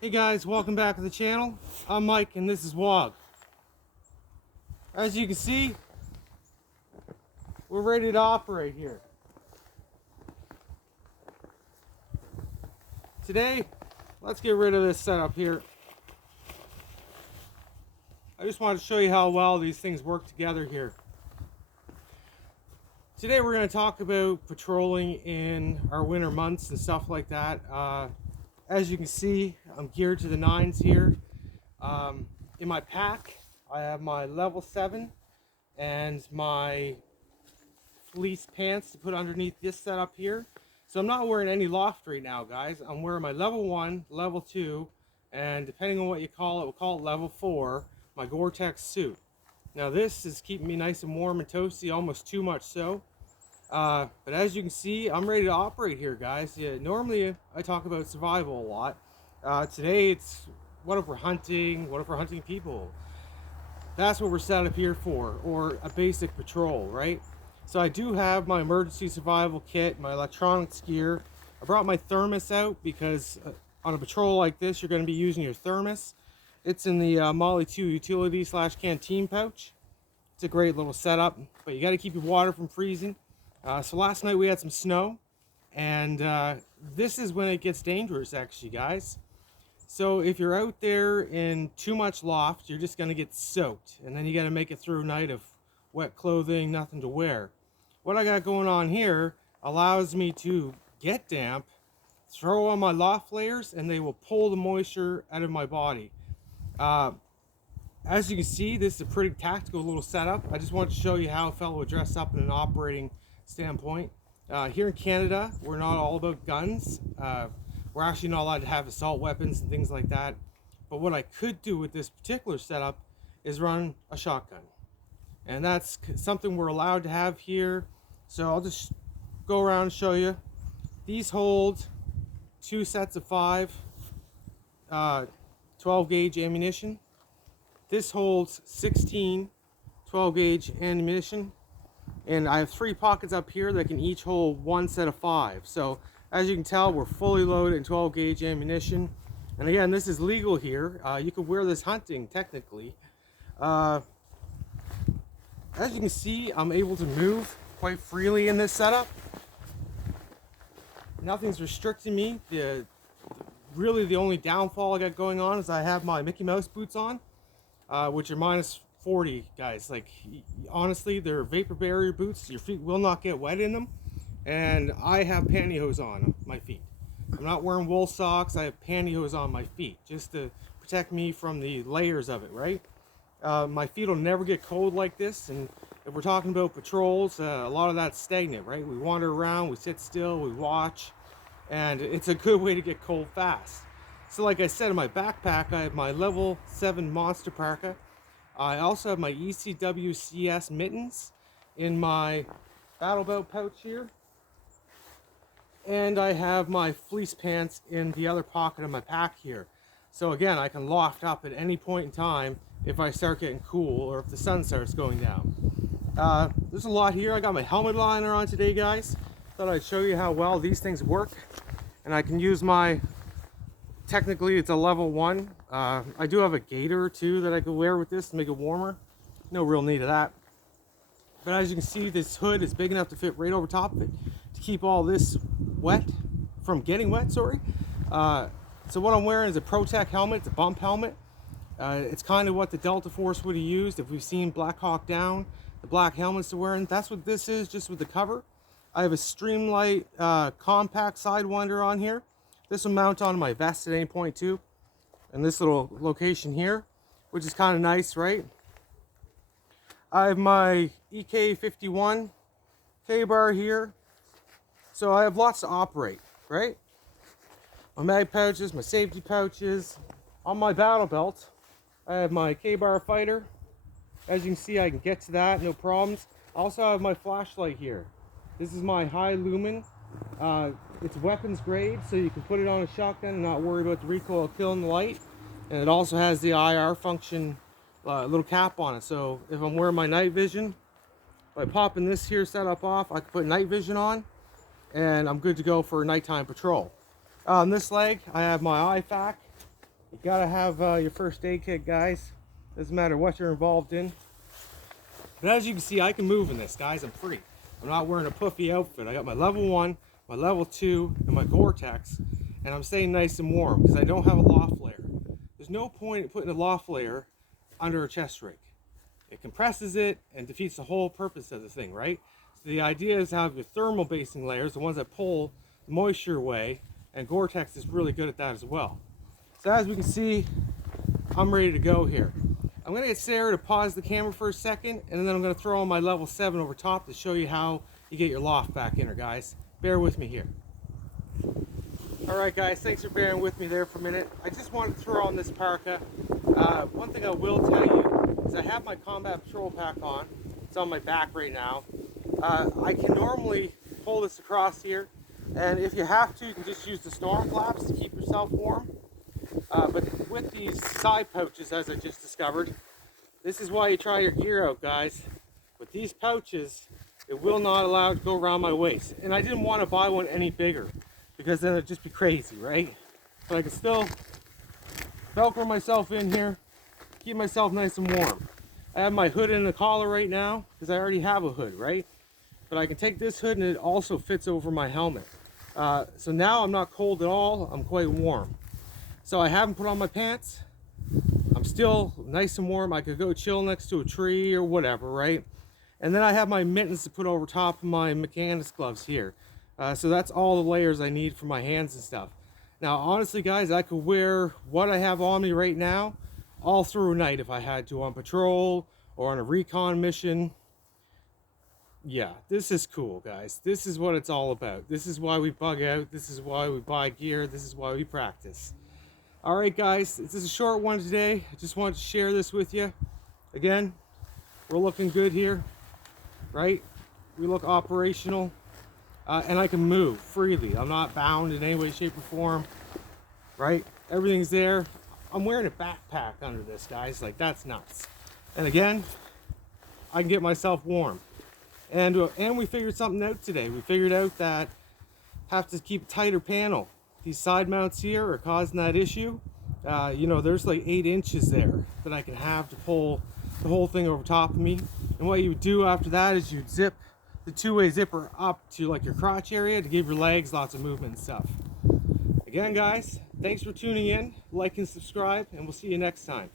Hey guys, welcome back to the channel. I'm Mike and this is Wog. As you can see, we're ready to operate here. Today, let's get rid of this setup here. I just wanted to show you how well these things work together here. Today we're going to talk about patrolling in our winter months and stuff like that. As you can see, I'm geared to the nines here. In my pack, I have my level 7 and my fleece pants to put underneath this setup here. So I'm not wearing any loft right now, guys. I'm wearing my level 1, level 2, and depending on what you call it, we'll call it level 4, my Gore-Tex suit. Now this is keeping me nice and warm and toasty, almost too much so. But as you can see, I'm ready to operate here, guys. Yeah, normally I talk about survival a lot. Today it's what if we're hunting, what if we're hunting people? That's what we're set up here for, or a basic patrol, right? So I do have my emergency survival kit, my electronics gear. I brought my thermos out because on a patrol like this, you're going to be using your thermos. It's in the Molly 2 utility / canteen pouch. It's a great little setup, but you got to keep your water from freezing. So last night we had some snow, and this is when it gets dangerous, actually, guys. So if you're out there in too much loft, you're just going to get soaked, and then you got to make it through a night of wet clothing, nothing to wear. What I got going on here allows me to get damp, throw on my loft layers, and they will pull the moisture out of my body. As you can see, this is a pretty tactical little setup. I just wanted to show you how a fellow would dress up in an operating standpoint. Here in Canada, we're not all about guns. We're actually not allowed to have assault weapons and things like that. But what I could do with this particular setup is run a shotgun. And that's something we're allowed to have here. So I'll just go around and show you. These hold 2 sets of 5 12 gauge ammunition. This holds 16 12 gauge ammunition. And I have 3 pockets up here that can each hold 1 set of 5. So as you can tell, we're fully loaded in 12 gauge ammunition. And again, this is legal here. You can wear this hunting, technically. As you can see, I'm able to move quite freely in this setup. Nothing's restricting me. Really the only downfall I got going on is I have my Mickey Mouse boots on, which are minus 40, guys. Like, honestly, they're vapor barrier boots. Your feet will not get wet in them. And I have pantyhose on my feet. I'm not wearing wool socks. I have pantyhose on my feet just to protect me from the layers of it, right? My feet will never get cold like this. And if we're talking about patrols, a lot of that's stagnant, right? We wander around, we sit still, we watch, and it's a good way to get cold fast. So like I said, in my backpack, I have my level 7 monster parka. I also have my ECW CS mittens in my battle belt pouch here. And I have my fleece pants in the other pocket of my pack here. So again, I can loft up at any point in time if I start getting cool or if the sun starts going down. There's a lot here. I got my helmet liner on today, guys. Thought I'd show you how well these things work. And I can use my, technically it's a level 1. I do have a gaiter too that I could wear with this to make it warmer. No real need of that. But as you can see, this hood is big enough to fit right over top of it to keep all this wet from getting wet, sorry. So what I'm wearing is a ProTech helmet. It's a bump helmet. It's kind of what the Delta Force would have used if we've seen Black Hawk Down, the black helmets they're wearing. That's what this is, just with the cover. I have a Streamlight compact Sidewinder on here. This will mount on my vest at any point too. And this little location here, which is kind of nice, right? I have my EK51 K-bar here. So I have lots to operate, right? My mag pouches, my safety pouches. On my battle belt, I have my K-bar fighter. As you can see, I can get to that, no problems. I also have my flashlight here. This is my high lumen. It's weapons grade, so you can put it on a shotgun and not worry about the recoil of killing the light. And it also has the IR function, little cap on it. So if I'm wearing my night vision, by popping this here setup off, I can put night vision on, and I'm good to go for a nighttime patrol. On this leg, I have my IFAK You gotta have your first aid kit, guys. Doesn't matter what you're involved in. But as you can see, I can move in this, guys. I'm free. I'm not wearing a puffy outfit. I got my level 1, my level 2, and my Gore-Tex, and I'm staying nice and warm because I don't have a loft layer. There's no point in putting a loft layer under a chest rig. It compresses it and defeats the whole purpose of the thing, right? So the idea is to have your thermal basing layers, the ones that pull the moisture away, and Gore-Tex is really good at that as well. So as we can see, I'm ready to go here. I'm gonna get Sarah to pause the camera for a second, and then I'm gonna throw on my level 7 over top to show you how you get your loft back in her, guys. Bear with me here. All right, guys, thanks for bearing with me there for a minute. I just wanted to throw on this parka. One thing I will tell you is I have my combat patrol pack on. It's on my back right now. I can normally pull this across here, and if you have to, you can just use the storm flaps to keep yourself warm. But with these side pouches, as I just discovered, this is why you try your gear out, guys. With these pouches, it will not allow it to go around my waist. And I didn't want to buy one any bigger, because then it'd just be crazy, right? But I can still Velcro myself in here, keep myself nice and warm. I have my hood and the collar right now, because I already have a hood, right? But I can take this hood and it also fits over my helmet. So now I'm not cold at all, I'm quite warm. So I haven't put on my pants. I'm still nice and warm. I could go chill next to a tree or whatever, right? And then I have my mittens to put over top of my mechanics gloves here. So that's all the layers I need for my hands and stuff. Now, honestly, guys, I could wear what I have on me right now all through a night if I had to, on patrol or on a recon mission. Yeah, this is cool, guys. This is what it's all about. This is why we bug out. This is why we buy gear. This is why we practice. All right, guys, this is a short one today. I just wanted to share this with you. Again, we're looking good here, right? We look operational, and I can move freely. I'm not bound in any way, shape, or form, right? Everything's there. I'm wearing a backpack under this, guys. Like, that's nuts. And again, I can get myself warm. And we figured something out today. We figured out that I have to keep a tighter panel. These side mounts here are causing that issue. You know, there's like 8 inches there that I can have to pull the whole thing over top of me. And what you would do after that is you'd zip the two-way zipper up to like your crotch area to give your legs lots of movement and stuff. Again, guys, thanks for tuning in. Like and subscribe, and we'll see you next time.